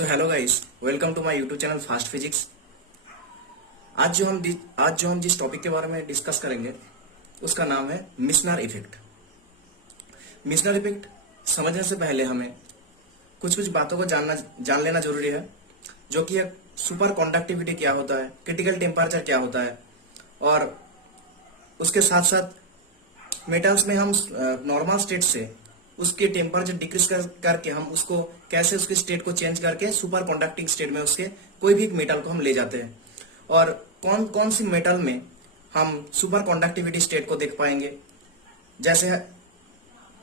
So hello guys, welcome to my YouTube channel fast physics. आज जो हम जिस टॉपिक के बारे में डिस्कस करेंगे उसका नाम है मिशनर इफेक्ट। मिशनर इफेक्ट समझने से पहले हमें कुछ कुछ बातों को जान लेना जरूरी है, जो कि सुपर कंडक्टिविटी क्या होता है, क्रिटिकल टेम्परेचर क्या होता है, और उसके साथ साथ मेटल्स में हम नॉर्मल स्टेट से उसके टेम्परेचर डिक्रीज करके हम उसको कैसे उसके स्टेट को चेंज करके सुपर कंडक्टिंग स्टेट में उसके कोई भी मेटल को हम ले जाते हैं, और कौन कौन सी मेटल में हम सुपर कंडक्टिविटी स्टेट को देख पाएंगे। जैसे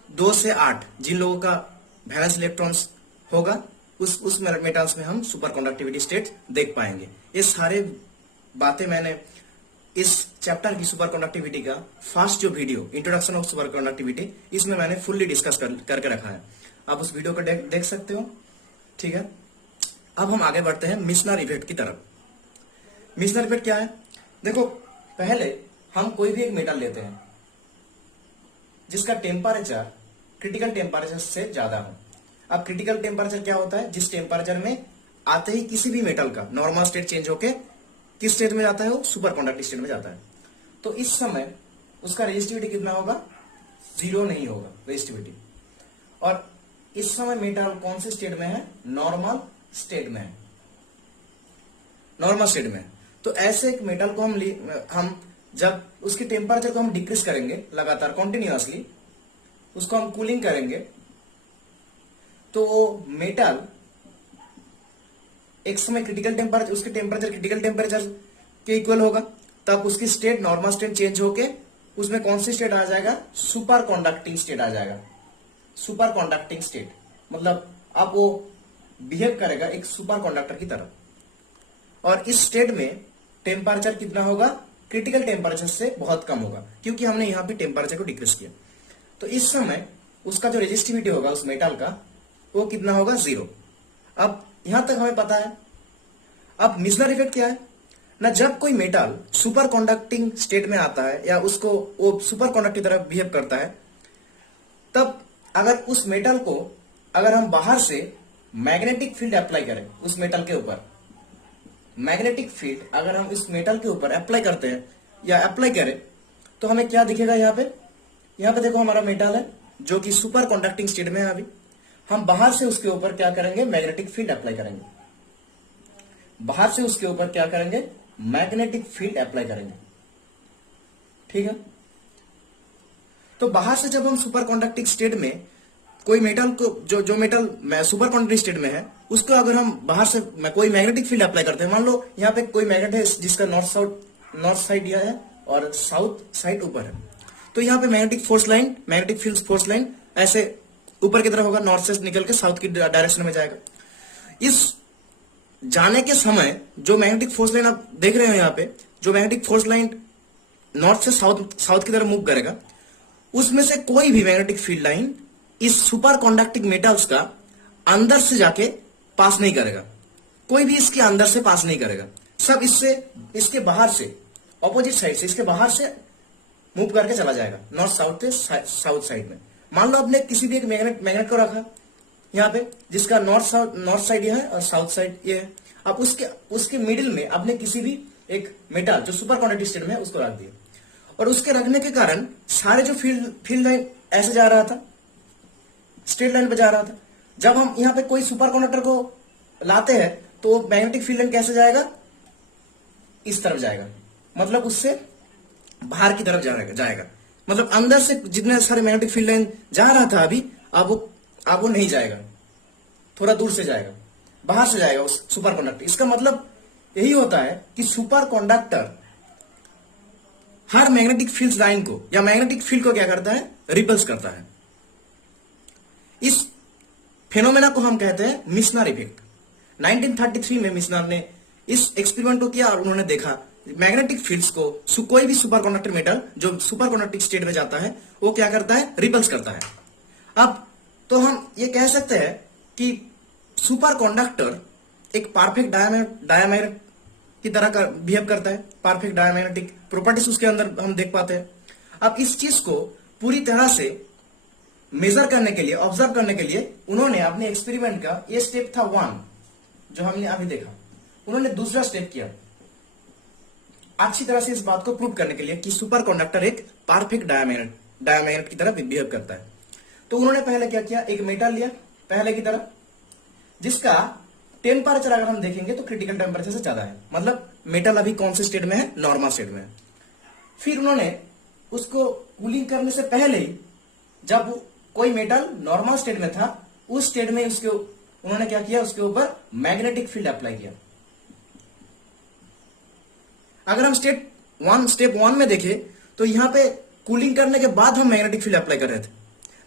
2 से 8 जिन लोगों का वैलेंस इलेक्ट्रॉन्स होगा उस मेटल्स में हम सुपर कंडक्टिविटी स्टेट देख पाएंगे। ये सारे बातें मैंने इस चैप्टर की सुपर कंडक्टिविटी का फर्स्ट जो video introduction of super conductivity, इसमें मैंने फुल्ली डिस्कस करके रखा है। आप उस वीडियो को देख सकते हो। ठीक है, अब हम आगे बढ़ते हैं मिशनर इफेक्ट की तरफ। मिशनर इफेक्ट क्या है? देखो, पहले हम कोई भी एक मेटल लेते हैं जिसका टेम्परेचर क्रिटिकल टेम्परेचर से ज्यादा हो। अब क्रिटिकल टेम्परेचर क्या होता है? जिस टेम्परेचर में आते ही किसी भी मेटल का नॉर्मल स्टेट चेंज होके किस स्टेट में जाता है? वो सुपर कंडक्टिव स्टेट में जाता है। तो इस समय उसका रेजिस्टिविटी कितना होगा? 0 नहीं होगा रेजिस्टिविटी। और इस समय मेटल कौन से स्टेट में है? नॉर्मल स्टेट में है। नॉर्मल स्टेट में। तो ऐसे एक मेटल को हम जब उसके टेम्परेचर को हम डिक्रीज करेंगे लगातार कंटिन्यूअसली, उसको हम कूलिंग करेंगे, तो वो मेटल एक समय क्रिटिकल टेम्परेचर, उसके टेम्परेचर क्रिटिकल टेम्परेचर के इक्वल होगा, तब उसकी स्टेट नॉर्मल स्टेट चेंज होके उसमें कौन सी स्टेट आ जाएगा? सुपर कंडक्टिंग स्टेट आ जाएगा। सुपर कंडक्टिंग स्टेट मतलब अब वो बिहेव करेगा एक सुपर कंडक्टर की तरह। और इस स्टेट में टेम्परेचर कितना होगा? क्रिटिकल टेम्परेचर से बहुत कम होगा, क्योंकि हमने यहां पे टेम्परेचर को डिक्रीज किया। तो इस समय उसका जो रेजिस्टिविटी होगा उस मेटल का, वो कितना होगा? 0। अब यहां तक हमें पता है। अब मिशनर इफेक्ट क्या है ना? जब कोई मेटल सुपर कंडक्टिंग स्टेट में आता है या उसको वो सुपर कंडक्टिव तरह बिहेव करता है, तब अगर उस मेटल को अगर हम बाहर से मैग्नेटिक फील्ड अप्लाई करें उस मेटल के ऊपर, मैग्नेटिक फील्ड अगर हम इस मेटल के ऊपर अप्लाई करते हैं या अप्लाई करें, तो हमें क्या दिखेगा? यहाँ पे देखो, हमारा मेटल है जो कि सुपर कंडक्टिंग स्टेट में है। अभी हम बाहर से उसके ऊपर क्या करेंगे? मैग्नेटिक फील्ड अप्लाई करेंगे। बाहर से उसके ऊपर क्या करेंगे? मैग्नेटिक फील्ड अप्लाई करेंगे। ठीक है, तो बाहर से जब हम सुपर कंडक्टिंग स्टेट में कोई मेटल को जो मेटल सुपर कंडक्टिंग स्टेट में है, उसको अगर हम बाहर से कोई मैग्नेटिक फील्ड अप्लाई करते हैं, मान लो यहाँ पे कोई मैग्नेट है जिसका नॉर्थ साइड यह है और साउथ साइड ऊपर है, तो यहाँ पे मैग्नेटिक फील्ड फोर्स लाइन ऐसे ऊपर की तरफ होगा, नॉर्थ से निकल के साउथ की डायरेक्शन में जाएगा। इस जाने के समय जो मैग्नेटिक फोर्स लाइन आप देख रहे हो यहाँ पे, जो मैग्नेटिक फोर्स लाइन नॉर्थ से साउथ की तरफ मूव करेगा, उसमें से कोई भी मैग्नेटिक फील्ड लाइन इस सुपर कंडक्टिंग मेटल्स का अंदर से जाके पास नहीं करेगा। कोई भी इसके अंदर से पास नहीं करेगा। सब इसके बाहर से, ऑपोजिट साइड से, इसके बाहर से मूव करके चला जाएगा नॉर्थ साउथ से साउथ साइड में। मान लो आपने किसी भी एक मैग्नेट को रखा यहाँ पे, जिसका नॉर्थ साइड ये है और साउथ साइड ये है। अब उसके मिडिल में आपने किसी भी एक मेटल जो सुपर कंडक्टिव स्टेट में है उसको रख दिया, और उसके रखने के कारण सारे जो फील्ड लाइन ऐसे जा रहा था, स्ट्रेट लाइन पे जा रहा था। जब हम यहाँ पे कोई सुपर कंडक्टर को लाते हैं तो मैग्नेटिक फील्ड लाइन कैसे जाएगा? इस तरफ जाएगा, मतलब उससे बाहर की तरफ जाएगा। मतलब अंदर से जितने सारे मैग्नेटिक फील्ड लाइन जा रहा था अभी, अब वो नहीं जाएगा, थोड़ा दूर से जाएगा, बाहर से जाएगा उस सुपर कंडक्टर। इसका मतलब यही होता है कि सुपर कंडक्टर हर मैग्नेटिक फील्ड लाइन को या मैग्नेटिक फील्ड को क्या करता है? रिपल्स करता है। इस फेनोमेना को हम कहते हैं मिशनर इफेक्ट। 1933 में मिशनर ने इस एक्सपेरिमेंट को किया और उन्होंने देखा मैग्नेटिक फील्ड्स को कोई भी सुपर कंडक्टर मेटल जो सुपर कंडक्टिव स्टेट में जाता है वो क्या करता है? रिपल्स करता है। अब तो हम ये कह सकते हैं कि सुपर कंडक्टर एक परफेक्ट डायमैग्नेट की तरह का बिहेव करता है। परफेक्ट डायमैग्नेटिक प्रॉपर्टीज उसके अंदर हम देख पाते हैं। अब इस चीज को पूरी तरह से मेजर करने के लिए, ऑब्जर्व करने के लिए उन्होंने अपने एक्सपेरिमेंट का ये स्टेप था 1, जो हमने अभी देखा, उन्होंने दूसरा स्टेप किया अच्छी तरह से इस बात को प्रूव करने के लिए कि सुपर कंडक्टर एक परफेक्ट डायमैग्नेट की तरह बिहेव करता है। तो उन्होंने पहले क्या किया, एक मेटल लिया पहले की तरह, जिसका टेम्परेचर अगर हम देखेंगे तो क्रिटिकल टेम्परेचर से ज्यादा है, मतलब मेटल अभी कौन से स्टेट में है, नॉर्मल स्टेट में है। फिर उन्होंने उसको कूलिंग करने से पहले ही, जब कोई मेटल नॉर्मल स्टेट में था, उस स्टेट में उसके उन्होंने क्या किया, उसके ऊपर मैग्नेटिक फील्ड अप्लाई किया। अगर हम स्टेप वन में देखें तो यहां पे कूलिंग करने के बाद हम मैग्नेटिक फील्ड अप्लाई कर रहे थे,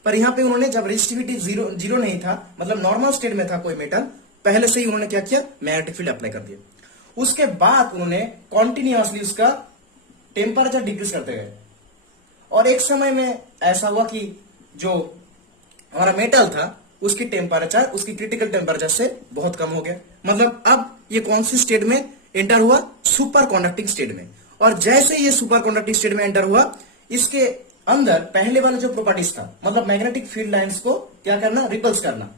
पर यहां पे उन्होंने जब रेजिस्टिविटी जीरो नहीं था, मतलब नॉर्मल स्टेट में था कोई मेटल, पहले से ही उन्होंने क्या किया, मैग्नेटिक फील्ड अप्लाई कर दिया। उसके बाद उन्होंने कॉन्टिन्यूअसली उसका टेम्परेचर डिक्रीज करते गए, और एक समय में ऐसा हुआ कि जो हमारा मेटल था उसकी टेम्परेचर, उसकी क्रिटिकल टेम्परेचर से बहुत कम हो गया। मतलब अब ये कौन सी स्टेट में एंटर हुआ, सुपर कंडक्टिंग स्टेट में। और जैसे ये सुपर कंडक्टिंग स्टेट में एंटर हुआ, इसके अंदर पहले वाला जो प्रॉपर्टीज था, मतलब मैग्नेटिक फील्ड लाइंस को क्या करना, रिपल्स करना,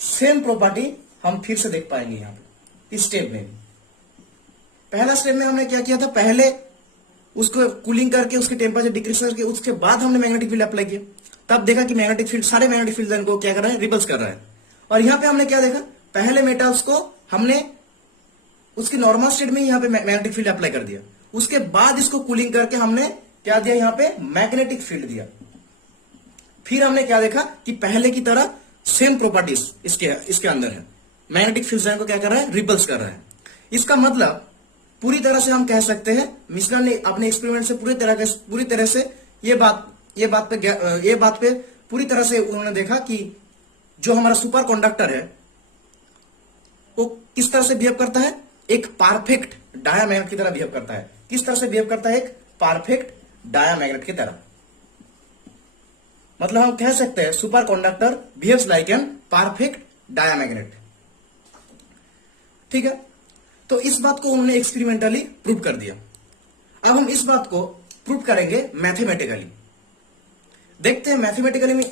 सेम प्रॉपर्टी हम फिर से देख पाएंगे यहां पे इस स्टेप में। पहला स्टेप में हमने क्या किया था, पहले उसको कूलिंग करके उसके टेम्परेचर डिक्रीज करके उसके बाद हमने मैग्नेटिक फील्ड अप्लाई किया, तब देखा कि मैग्नेटिक फील्ड, सारे मैग्नेटिक फील्ड लाइन को क्या कर रहा है, रिपल्स कर रहा है। और यहां पे हमने क्या देखा, पहले मेटल्स को हमने उसकी नॉर्मल स्टेट में यहां पे मैग्नेटिक फील्ड अप्लाई कर दिया, उसके बाद इसको कूलिंग करके हमने क्या दिया, यहां पे मैग्नेटिक फील्ड दिया। फिर हमने क्या देखा कि पहले की तरह सेम प्रॉपर्टीज इसके अंदर है, मैग्नेटिक फील्ड लाइन को क्या कर रहा है, रिपल्स कर रहा है। इसका मतलब पूरी तरह से हम कह सकते हैं, मिश्रा ने अपने एक्सपेरिमेंट से पूरी तरह से ये बात पे पूरी तरह से उन्होंने देखा कि जो हमारा सुपर कंडक्टर है वो किस तरह से बिहेव करता है, एक परफेक्ट डायामैग्नेट की तरह बिहेव करता है। किस तरह से बिहेव करता है, एक परफेक्ट डायामैग्नेट की तरह। मतलब हम कह सकते हैं superconductor behaves like an perfect diamagnet. ठीक है, तो इस बात को उन्होंने एक्सपेरिमेंटली प्रूव कर दिया। अब हम इस बात को प्रूव करेंगे मैथमेटिकली। देखते हैं मैथमेटिकली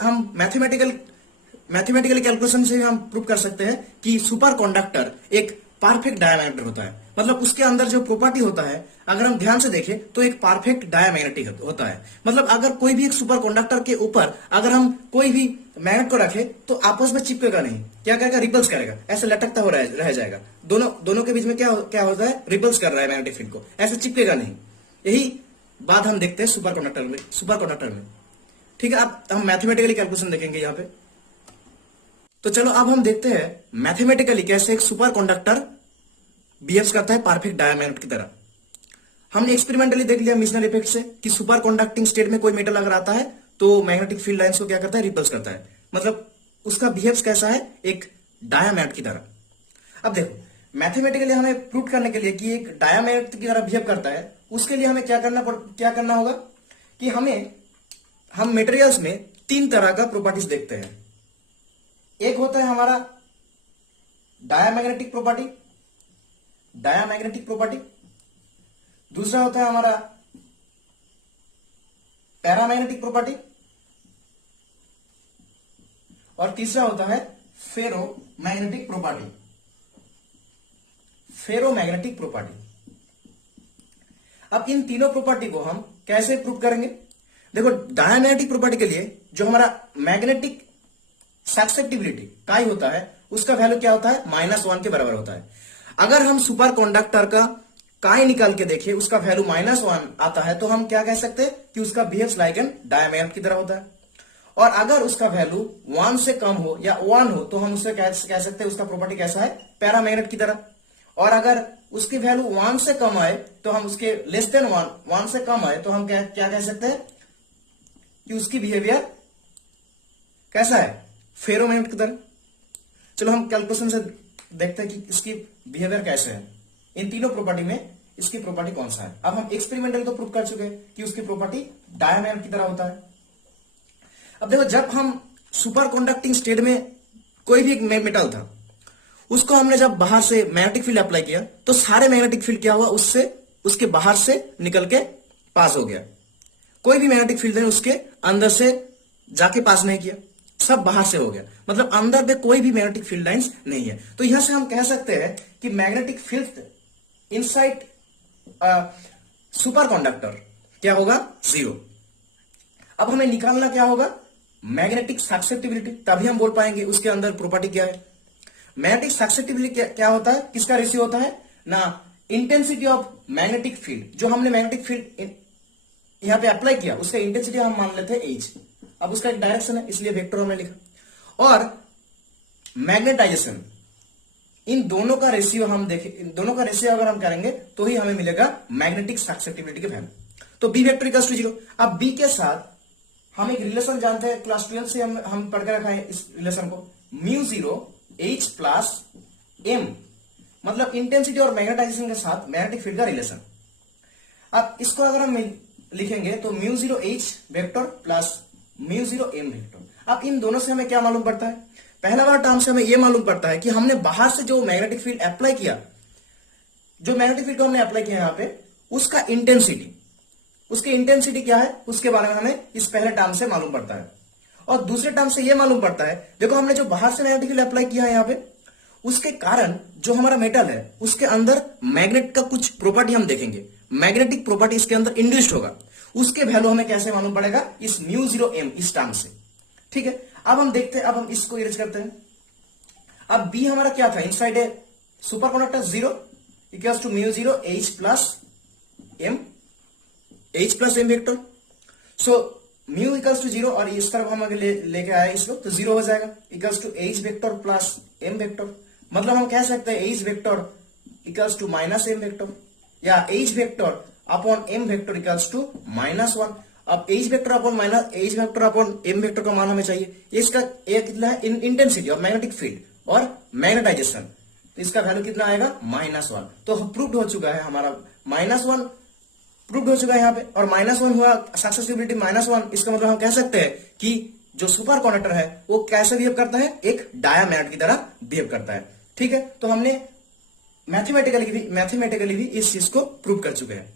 कैलकुलेशन से हम प्रूव कर सकते हैं कि सुपर कंडक्टर एक परफेक्ट डायमैग्नेट होता है। मतलब उसके अंदर जो प्रॉपर्टी होता है, अगर हम ध्यान से देखें तो एक परफेक्ट डायमैग्नेटिक होता है। मतलब अगर कोई भी एक सुपर कंडक्टर के ऊपर अगर हम कोई भी मैग्नेट को रखें तो आपस में चिपकेगा नहीं, क्या करेगा, रिपल्स करेगा, ऐसे लटकता हो रह जाएगा। दोनों के बीच में क्या होता है, रिपल्स कर रहा है मैग्नेटिक फील्ड को, ऐसे चिपकेगा नहीं। यही बात हम देखते हैं सुपर कंडक्टर में। ठीक है, अब हम मैथमेटिकली कैलकुलेशन देखेंगे यहां पे। तो चलो अब हम देखते हैं मैथमेटिकली कैसे एक सुपर कंडक्टर बिहेव करता है परफेक्ट डायमैग्नेट की तरह। हमने एक्सपेरिमेंटली देख लिया मिशनल इफेक्ट से कि सुपर कंडक्टिंग स्टेट में कोई मेटल अगर आता है तो मैग्नेटिक फील्ड लाइंस को क्या करता है, रिपल्स करता है। मतलब उसका बिहेव कैसा है, एक डायमैग्नेट की तरह। अब देखो मैथमेटिकली हमें प्रूव करने के लिए कि एक डायमैग्नेट की तरह बिहेव करता है, उसके लिए हमें क्या करना होगा कि हम मटेरियल्स में 3 तरह का प्रॉपर्टीज देखते हैं। एक होता है हमारा डायामैग्नेटिक प्रॉपर्टी, दूसरा होता है हमारा पैरामैग्नेटिक प्रॉपर्टी, और तीसरा होता है फेरोमैग्नेटिक प्रॉपर्टी। अब इन तीनों प्रॉपर्टी को हम कैसे प्रूव करेंगे। देखो डायमैग्नेटिक प्रॉपर्टी के लिए जो हमारा मैग्नेटिक ससेप्टिबिलिटी काई होता है, उसका वैल्यू क्या होता है, -1 के बराबर होता है। अगर हम सुपर कंडक्टर का काई निकाल के देखें, उसका वैल्यू -1 आता है, तो हम क्या कह सकते हैं कि उसका बिहेव्स लाइक एन डायमैग्नेट की तरह होता है। और अगर उसका वैल्यू 1 से कम हो या 1 हो तो हम उससे कह सकते हैं उसका प्रॉपर्टी कैसा है, पैरामैग्नेट की तरह। और अगर उसकी वैल्यू 1 से कम आए तो हम उसके लेस देन 1 से कम आए तो हम क्या कह सकते हैं कि उसकी बिहेवियर कैसा है, फेरोमैग्नेट की तरह। चलो हम कैलकुलेशन से देखते हैं कि इसकी बिहेवियर कैसे है, इन तीनों प्रॉपर्टी में इसकी प्रॉपर्टी कौन सा है। अब हम एक्सपेरिमेंटली तो प्रूव कर चुके हैं कि उसकी प्रॉपर्टी डायमैग्नेट की तरह होता है। अब देखो जब हम सुपर कंडक्टिंग स्टेट में कोई भी एक मेटल था, उसको हमने जब बाहर से मैग्नेटिक फील्ड अप्लाई किया तो सारे मैग्नेटिक फील्ड क्या हुआ, उसके बाहर से निकल के पास हो गया। कोई भी मैग्नेटिक फील्ड ने उसके अंदर से जाके पास नहीं किया, सब बाहर से हो गया, मतलब अंदर में कोई भी मैग्नेटिक फील्ड लाइंस नहीं है। तो यहां से हम कह सकते हैं कि magnetic field inside super conductor क्या होगा, 0। अब हमें निकालना क्या होगा, मैग्नेटिक ससेप्टिबिलिटी, तभी हम बोल पाएंगे उसके अंदर प्रॉपर्टी क्या है। मैग्नेटिक ससेप्टिबिलिटी क्या होता है, किसका रेशियो होता है ना, इंटेंसिटी ऑफ मैग्नेटिक फील्ड, जो हमने मैग्नेटिक फील्ड यहां पे अप्लाई किया उसका इंटेंसिटी हम मान लेते हैं एच। अब उसका एक डायरेक्शन है इसलिए वेक्टर हमने लिखा। और मैग्नेटाइजेशन, इन दोनों का रेशियो हम देखें, इन दोनों का रेशियो अगर हम करेंगे तो ही हमें मिलेगा मैग्नेटिक ससेप्टिबिलिटी के वैल्यू। तो बी वेक्टर इक्वल्स टू 0। अब बी के साथ हम एक रिलेशन जानते हैं, क्लास 12 से हम पढ़ के रखा है इस रिलेशन को, म्यू 0 H प्लस M, मतलब इंटेंसिटी और मैग्नेटाइजेशन के साथ मैग्नेटिक फील्ड का रिलेशन। अब इसको अगर हम लिखेंगे तो mu 0 H vector plus mu 0 M vector. अब इन दोनों से हमें क्या मालूम पड़ता है, पहला वाला टर्म से हमें यह मालूम पड़ता है कि हमने बाहर से जो मैग्नेटिक फील्ड अप्लाई किया, जो मैग्नेटिक फील्ड को हमने अप्लाई किया यहां पे, उसका इंटेंसिटी, उसकी इंटेंसिटी क्या है उसके बारे में हमें इस पहले टर्म से मालूम पड़ता है। और दूसरे टर्म से यह मालूम पड़ता है, देखो हमने जो बाहर से मैग्नेटिक फील्ड अप्लाई किया है यहां पे, उसके कारण जो हमारा मेटल है उसके अंदर मैग्नेट का कुछ प्रॉपर्टी हम देखेंगे, मैग्नेटिक प्रॉपर्टी इसके अंदर इंड्यूस्ड होगा, उसके वैल्यू हमें कैसे मालूम पड़ेगा, इस म्यू 0 M इस टर्म से। ठीक है, अब हम देखते हैं, अब हम इसको इरेज करते हैं। अब बी हमारा क्या था, inside a superconductor 0 equals to mu 0 H plus M vector. So mu equals to 0 और इस तरफ हम अगर लेके आए इसको तो 0 हो जाएगा, equals to H vector plus M vector. मतलब हम कह सकते हैं H vector equals to minus M vector, या H vector upon M vector equals to -1। अब H vector upon M vector का मान हमें चाहिए, इसका कितना है, इंटेंसिटी ऑफ मैग्नेटिक फील्ड और मैग्नेटाइजेशन, तो इसका वैल्यू कितना आएगा, -1। तो प्रूव्ड हो चुका है हमारा, -1 प्रूव्ड हो चुका है यहाँ पे, और -1 हुआ, सक्सेसिबिलिटी -1। इसका मतलब हम कह सकते हैं कि जो सुपर कंडक्टर है वो कैसे बिहेव करता है, एक डायमैग्नेट की तरह बिहेव करता है। ठीक है, तो हमने मैथमेटिकली भी इस चीज को प्रूव कर चुके हैं।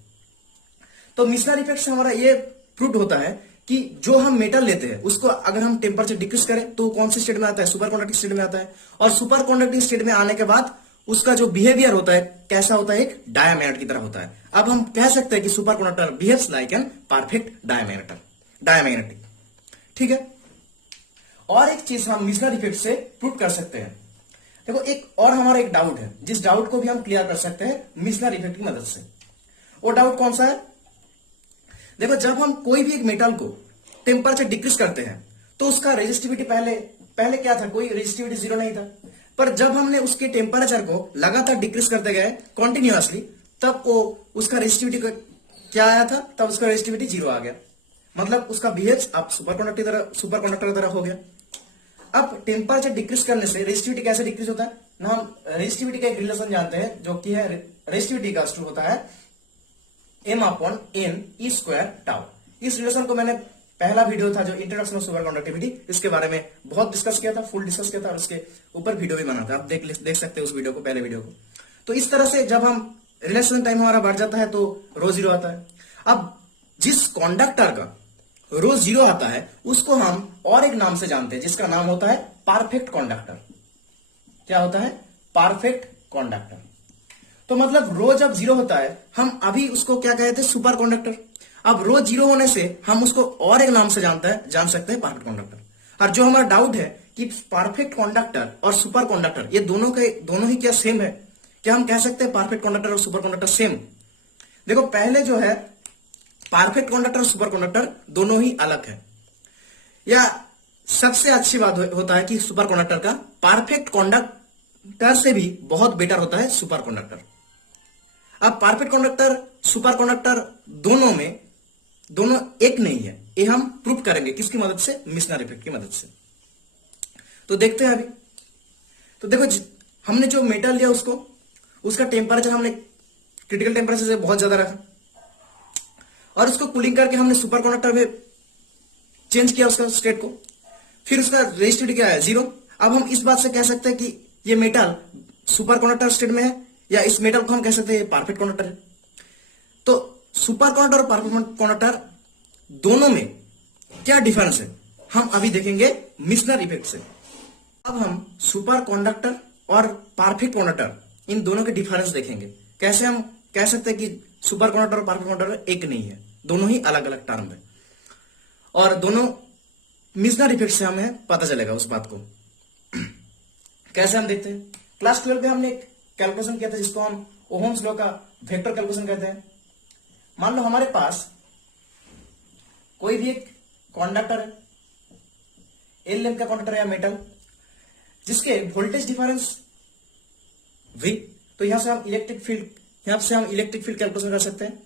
तो मिशनर इफेक्ट से हमारा ये प्रूव होता है कि जो हम मेटल लेते हैं उसको अगर हम टेम्परेचर डिक्रीज करें तो कौन से स्टेट में आता है, सुपर कंडक्टिंग स्टेट में आता है। और सुपर कंडक्टिंग स्टेट में आने के बाद उसका जो बिहेवियर होता है कैसा होता है, एक डायमैग्नेट की तरह होता है। अब हम कह सकते हैं कि super conductor behaves like an perfect diamagnetic. ठीक है, और एक चीज हम मिशनर इफेक्ट से प्रूव कर सकते हैं। देखो एक और हमारा एक डाउट है, जिस डाउट को भी हम क्लियर कर सकते हैं मिशनर इफेक्ट की मदद से। वो डाउट कौन सा है, देखो जब हम कोई भी एक मेटल को टेम्परेचर डिक्रीज करते हैं तो उसका रेजिस्टिविटी पहले क्या था, कोई रेजिस्टिविटी 0 नहीं था, पर जब हमने उसके टेम्परेचर को लगातार डिक्रीज करते गए कॉन्टिन्यूअसली, तब वो उसका रेजिस्टिविटी क्या आया था, तब उसका रेजिस्टिविटी 0 आ गया। मतलब उसका बिहेव अब सुपर कंडक्टर की तरह हो गया। अब टेम्परेचर डिक्रीज करने से रेजिस्टिविटी कैसे डिक्रीज होता है ना, हम रेजिस्टिविटी का एक रिलेशन जानते हैं जो कि है रेजिस्टिविटी का टू होता है m/n² इस रिलेशन को मैंने पहला वीडियो था जो इंट्रोडक्शन ऑफ सुपर कंडक्टिविटी, इसके बारे में बहुत डिस्कस किया था, फुल डिस्कस किया था, और उसके ऊपर वीडियो भी बना था, आप देख सकते हैं उस वीडियो को, पहले वीडियो को। तो इस तरह से जब हम रिलेशन टाइम हमारा बढ़ जाता है तो रो 0 आता है। अब जिस कंडक्टर का रो 0 आता है उसको हम और एक नाम से जानते हैं जिसका नाम होता है परफेक्ट कंडक्टर। क्या होता है, परफेक्ट कंडक्टर। तो मतलब रो जब 0 होता है हम अभी उसको क्या कहते हैं, सुपर कंडक्टर। अब रो 0 होने से हम उसको और एक नाम से जान सकते हैं परफेक्ट कंडक्टर। और जो हमारा डाउट है कि परफेक्ट कंडक्टर और सुपर कंडक्टर ये दोनों ही क्या सेम है, क्या हम कह सकते हैं परफेक्ट कंडक्टर और सुपर कंडक्टर सेम। देखो पहले जो है परफेक्ट कंडक्टर और सुपर कंडक्टर दोनों ही अलग है, या सबसे अच्छी बात होता है कि सुपर कंडक्टर का परफेक्ट कंडक्टर से भी बहुत बेटर होता है सुपर कंडक्टर। अब परफेक्ट कंडक्टर सुपर कंडक्टर दोनों एक नहीं है, ये हम प्रूव करेंगे किसकी मदद से, मिशनर इफेक्ट की मदद से। तो देखते हैं अभी। तो देखो हमने जो मेटल लिया उसका टेम्परेचर हमने क्रिटिकल टेम्परेचर से बहुत ज्यादा रखा और उसको कूलिंग करके हमने सुपर कंडक्टर में चेंज किया उसका स्टेट को, फिर उसका रेजिस्टिविटी क्या है, 0। अब हम इस बात से कह सकते हैं कि ये मेटल सुपर कंडक्टर स्टेट में है, या इस मेटल को हम कह सकते हैं परफेक्ट कंडक्टर है। तो सुपर कंडक्टर और परफेक्ट कंडक्टर दोनों में क्या डिफरेंस है, हम अभी देखेंगे मिशनर इफेक्ट से। अब हम सुपर कंडक्टर और परफेक्ट कंडक्टर इन दोनों के डिफरेंस देखेंगे। कैसे हम कह सकते हैं कि सुपर कंडक्टर और परफेक्ट कंडक्टर एक नहीं है, दोनों ही अलग अलग टर्म है, और दोनों मिशनर इफेक्ट से हमें पता चलेगा उस बात को। कैसे हम देखते हैं, क्लास 12 में हमने एक कैलकुलेशन किया था जिसको हम ओहम्स लॉ का वेक्टर कैलकुलेशन कहते हैं। मान लो हमारे पास कोई भी एक कंडक्टर है, एल लेंथ का कंडक्टर है या मेटल, जिसके वोल्टेज डिफरेंस V, तो यहां से हम इलेक्ट्रिक फील्ड कैलकुलेशन कर सकते हैं।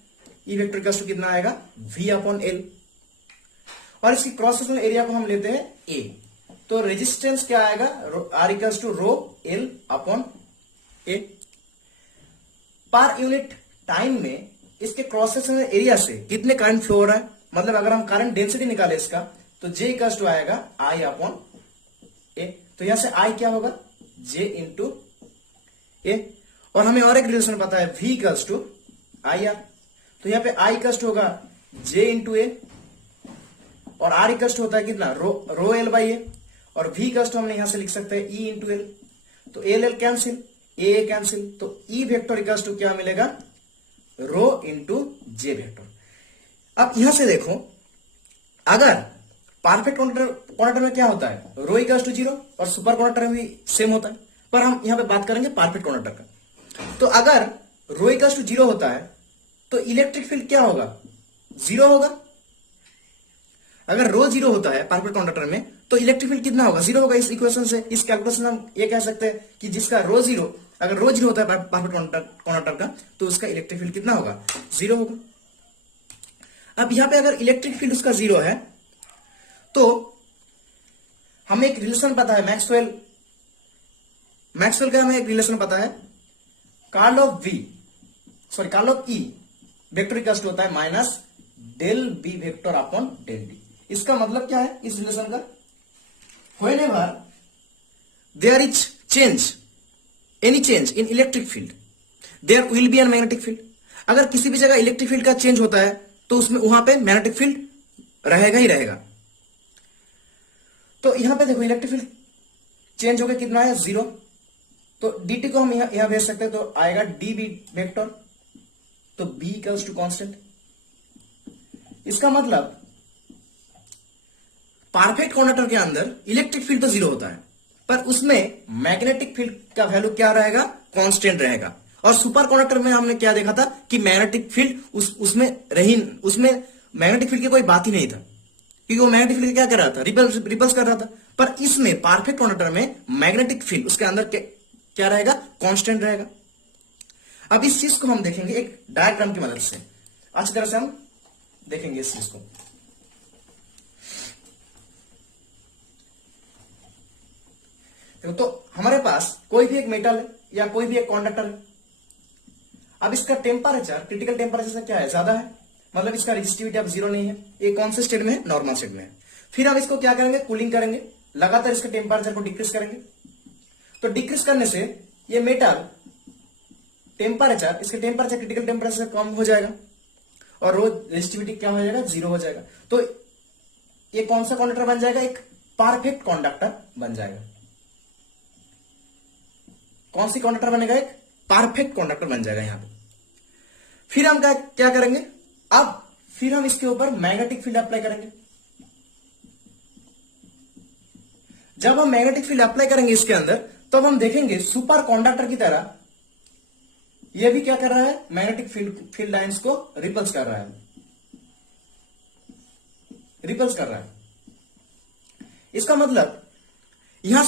ई वेक्टर इक्वल्स टू कितना आएगा, V अपॉन एल, और इसकी क्रॉस सेक्शनल एरिया को हम लेते हैं A, तो रेजिस्टेंस क्या आएगा, R equals to rho L upon A. Per unit time में इसके क्रॉस सेक्शनल एरिया से कितने करंट फ्लो हो रहा है, मतलब अगर हम करंट डेंसिटी निकाले इसका, तो J इक्वल्स टू आएगा I अपॉन ए। तो यहां से I क्या होगा, J इंटू ए, और हमें और एक रिलेशन पता है V equals to I R, तो यहां पे I इक्वल्स टू होगा J इंटू ए, और R इक्वल्स टू होता है कितना, रो एल बाई ए, और V इक्वल्स टू हमने यहां से लिख सकते हैं E इंटू एल, तो एल एल कैंसिल, ए कैंसिल, तो E वेक्टर इक्वल्स टू क्या मिलेगा, रो इंटू जे वेक्टर। अब यहां से देखो, अगर परफेक्ट कंडक्टर में क्या होता है, रो इक्वल्स टू 0, और सुपर कंडक्टर में भी सेम होता है, पर हम यहां पे बात करेंगे परफेक्ट कंडक्टर का। तो अगर रो इक्वल्स टू 0 होता है तो इलेक्ट्रिक फील्ड क्या होगा, 0 होगा। अगर रो 0 होता है परफेक्ट कंडक्टर में तो इलेक्ट्रिक फील्ड कितना होगा, 0 होगा। इस इक्वेशन से, इस कैलकुलेशन हम ये कह सकते हैं कि जिसका रो 0, अगर रो 0 होता है परफेक्ट कंडक्टर का, तो उसका इलेक्ट्रिक फील्ड कितना होगा, 0 होगा। अब यहां पे अगर इलेक्ट्रिक फील्ड उसका 0 है, तो हमें एक रिलेशन पता है, मैक्सवेल का हमें एक रिलेशन पता है, curl of E vector equal to होता है minus del B vector upon del D. इसका मतलब क्या है इस रिलेशन का, whenever there is any change in electric field, there will be a magnetic field। अगर किसी भी जगह इलेक्ट्रिक फील्ड का चेंज होता है तो उसमें वहां पे मैग्नेटिक फील्ड रहेगा ही रहेगा। तो यहां पे देखो इलेक्ट्रिक फील्ड चेंज होकर कितना है, 0, तो dt को हम यहां भेज सकते हैं, तो आएगा डी बी वेक्टर, तो b इक्वल्स टू कांस्टेंट। इसका मतलब परफेक्ट कंडक्टर के अंदर इलेक्ट्रिक फील्ड तो 0 होता है, पर उसमें मैग्नेटिक फील्ड का वैल्यू क्या रहेगा, कांस्टेंट रहेगा। और सुपर कंडक्टर में हमने क्या देखा था कि मैग्नेटिक फील्ड उसमें मैग्नेटिक फील्ड की कोई बात ही नहीं था, क्योंकि वो मैग्नेटिक फील्ड क्या कर रहा था, रिपल्स कर रहा था। पर इसमें परफेक्ट कंडक्टर में मैग्नेटिक फील्ड उसके अंदर क्या रहेगा, कांस्टेंट रहेगा। अब इस चीज को हम देखेंगे एक डायग्राम की मदद से, अच्छी तरह से हम देखेंगे इस चीज को। तो हमारे पास कोई भी एक मेटल है या कोई भी एक कंडक्टर है। अब इसका टेम्परेचर, क्रिटिकल टेम्परेचर से क्या है, ज्यादा है, मतलब इसका रेजिस्टिविटी अब 0 नहीं है, ये कौन से स्टेट में है, नॉर्मल स्टेट में है। फिर हम इसको क्या करेंगे, कूलिंग करेंगे, लगातार इसके टेम्परेचर को डिक्रीज करेंगे। तो डिक्रीज करने से ये मेटल टेम्परेचर, इसके टेम्परेचर क्रिटिकल टेम्परेचर से कम हो जाएगा, और रोज रेजिस्टिविटी क्या हो जाएगा, 0 हो जाएगा। तो ये कौन सा कंडक्टर बन जाएगा, एक परफेक्ट कंडक्टर बन जाएगा। कौन सी कंडक्टर बनेगा, एक परफेक्ट कंडक्टर बन जाएगा यहां पे। फिर हम क्या करेंगे, अब फिर हम इसके ऊपर मैग्नेटिक फील्ड अप्लाई करेंगे। जब हम मैग्नेटिक फील्ड अप्लाई करेंगे इसके अंदर, तब हम देखेंगे सुपर कंडक्टर की तरह यह भी क्या कर रहा है, मैग्नेटिक फील्ड लाइंस को रिपल्स कर रहा है, इसका मतलब यहां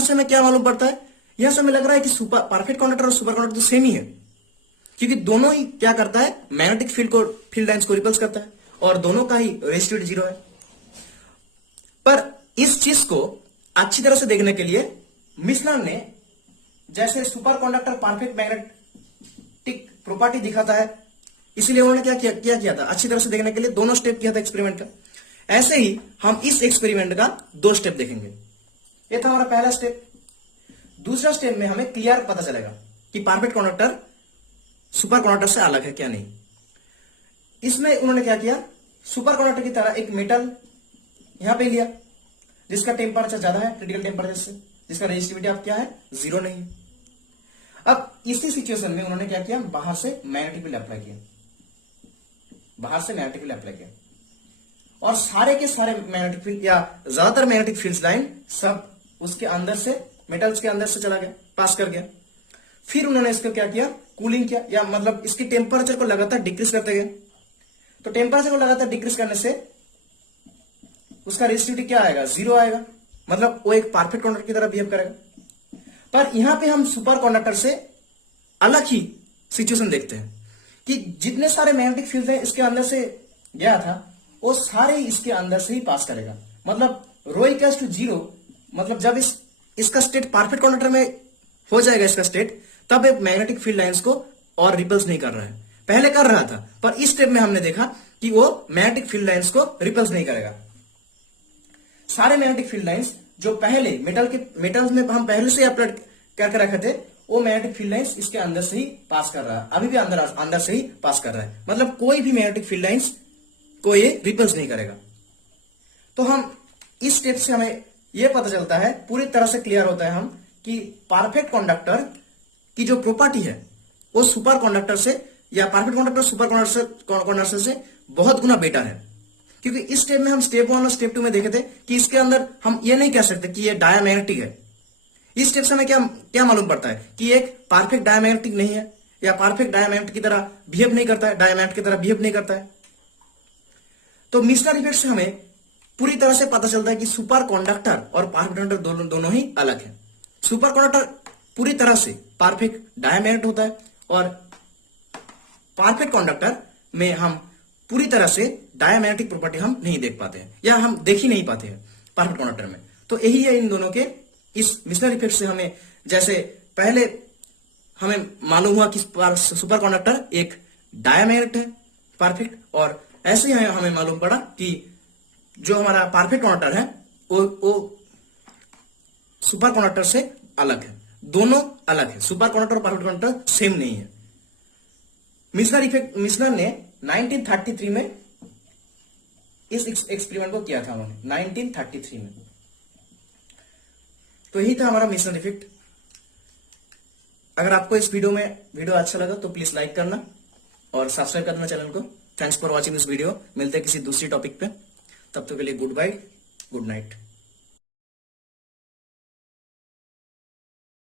से हमें क्या मालूम पड़ता है, यहां से हमें लग रहा है कि सुपर परफेक्ट कंडक्टर और सुपर कंडक्टर तो सेम ही है, क्योंकि दोनों ही क्या करता है, मैग्नेटिक फील्ड लाइंस को रिपल्स करता है, और दोनों का ही रेजिस्टिविटी 0 है। पर इस चीज को अच्छी तरह से देखने के लिए मिशनर ने जैसे super conductor perfect magnetic property दिखाता है, इसलिए उन्होंने क्या किया था, अच्छी तरह से देखने के लिए 2 स्टेप किया था एक्सपेरिमेंट का। ऐसे ही हम इस एक्सपेरिमेंट का 2 स्टेप देखेंगे। ये था हमारा पहला स्टेप। दूसरा स्टेप में हमें क्लियर पता चलेगा कि परफेक्ट कंडक्टर सुपर कंडक्टर से अलग है क्या नहीं। इसमें उन्होंने क्या किया, सुपर कंडक्टर की तरह एक मेटल यहां पे लिया, जिसका टेम्परेचर ज्यादा है क्रिटिकल टेम्परेचर से, जिसका रेजिस्टिविटी आप क्या है, 0 नहीं है। अब इसी सिचुएशन में उन्होंने क्या किया, बाहर से मैग्नेटिक फील्ड अप्लाई किया, बाहर से मैग्नेटिक फील्ड अप्लाई किया, और सारे के सारे मैग्नेटिक फील्ड या ज्यादातर मैग्नेटिक फील्ड लाइन सब उसके अंदर से, मेटल्स के अंदर से चला गया, पास कर गया। फिर उन्होंने इसको क्या किया, कूलिंग किया, या मतलब इसकी टेम्परेचर को लगातार डिक्रीज करते गए। तो टेम्परेचर को लगातार डिक्रीज करने से उसका रेजिस्टिविटी क्या आएगा, 0 आएगा, मतलब वो एक परफेक्ट कंडक्टर की तरह बिहेव करेगा। पर यहां पे हम सुपर कंडक्टर से अलग ही सिचुएशन देखते हैं कि जितने सारे मैग्नेटिक फील्ड है इसके अंदर से गया था, वो सारे इसके अंदर से ही पास करेगा। मतलब रो इक्वल्स टू 0, मतलब जब इसका स्टेट परफेक्ट कंडक्टर में हो जाएगा इसका स्टेट, तब एक मैग्नेटिक फील्ड लाइंस को और रिपल्स नहीं कर रहा है, पहले कर रहा था, पर इस स्टेप में हमने देखा कि वो मैग्नेटिक फील्ड लाइंस को रिपल्स नहीं करेगा। सारे मैग्नेटिक फील्ड लाइंस जो पहले मेटल्स में हम पहले से अप्लाई करके रखे थे, वो मैग्नेटिक फील्ड लाइंस इसके अंदर से ही पास कर रहा है, अभी भी अंदर से ही पास कर रहा है। मतलब कोई भी मैग्नेटिक फील्ड लाइंस को ये रिपल्स नहीं करेगा। तो हम इस स्टेप से हमें यह पता चलता है, पूरी तरह से क्लियर होता है हम कि परफेक्ट कंडक्टर की जो प्रॉपर्टी है वो सुपर कंडक्टर से, या परफेक्ट कंडक्टर सुपर कंडक्टर से बहुत गुना बेटर है। क्योंकि इस स्टेप में हम स्टेप 1 और स्टेप 2 में देखे थे कि इसके अंदर हम ये नहीं कह सकते कि ये डायमैग्नेटिक है। इस स्टेप से हमें क्या मालूम पड़ता है कि एक परफेक्ट डायमैग्नेटिक नहीं है, या परफेक्ट डायमैग्नेटिक की तरह बिहेव नहीं करता है, डायमैग्नेट की तरह बिहेव नहीं करता है। तो मिशनर इफेक्ट से हमें पूरी तरह से पता चलता है कि सुपर कंडक्टर और परफेक्ट कंडक्टर दोनों ही अलग है। सुपर कंडक्टर पूरी तरह से परफेक्ट डायमैग्नेट होता है, और परफेक्ट कंडक्टर में हम पूरी तरह से डायमैग्नेटिक प्रॉपर्टी हम नहीं देख पाते हैं, या हम देख ही नहीं पाते हैं परफेक्ट कंडक्टर में। तो यही है इन दोनों के, इस मिशनर इफेक्ट से हमें, जैसे पहले हमें मालूम हुआ कि सुपर कंडक्टर एक डायमैग्नेट है परफेक्ट, और ऐसे ही हमें मालूम पड़ा कि जो हमारा परफेक्ट कंडक्टर है वो सुपर कंडक्टर से अलग है, दोनों अलग है। सुपर कंडक्टर और परफेक्ट कंडक्टर सेम नहीं है। मिशनर ने 1933 में इस एक्सपेरिमेंट को किया था, उन्होंने 1933 में। तो यही था हमारा मिशनर इफेक्ट। अगर आपको इस वीडियो अच्छा लगा तो प्लीज लाइक करना और सब्सक्राइब करना चैनल को। Thanks for watching this video. मिलते हैं किसी दूसरी टॉपिक पे, तब तक के लिए गुड बाय, गुड नाइट।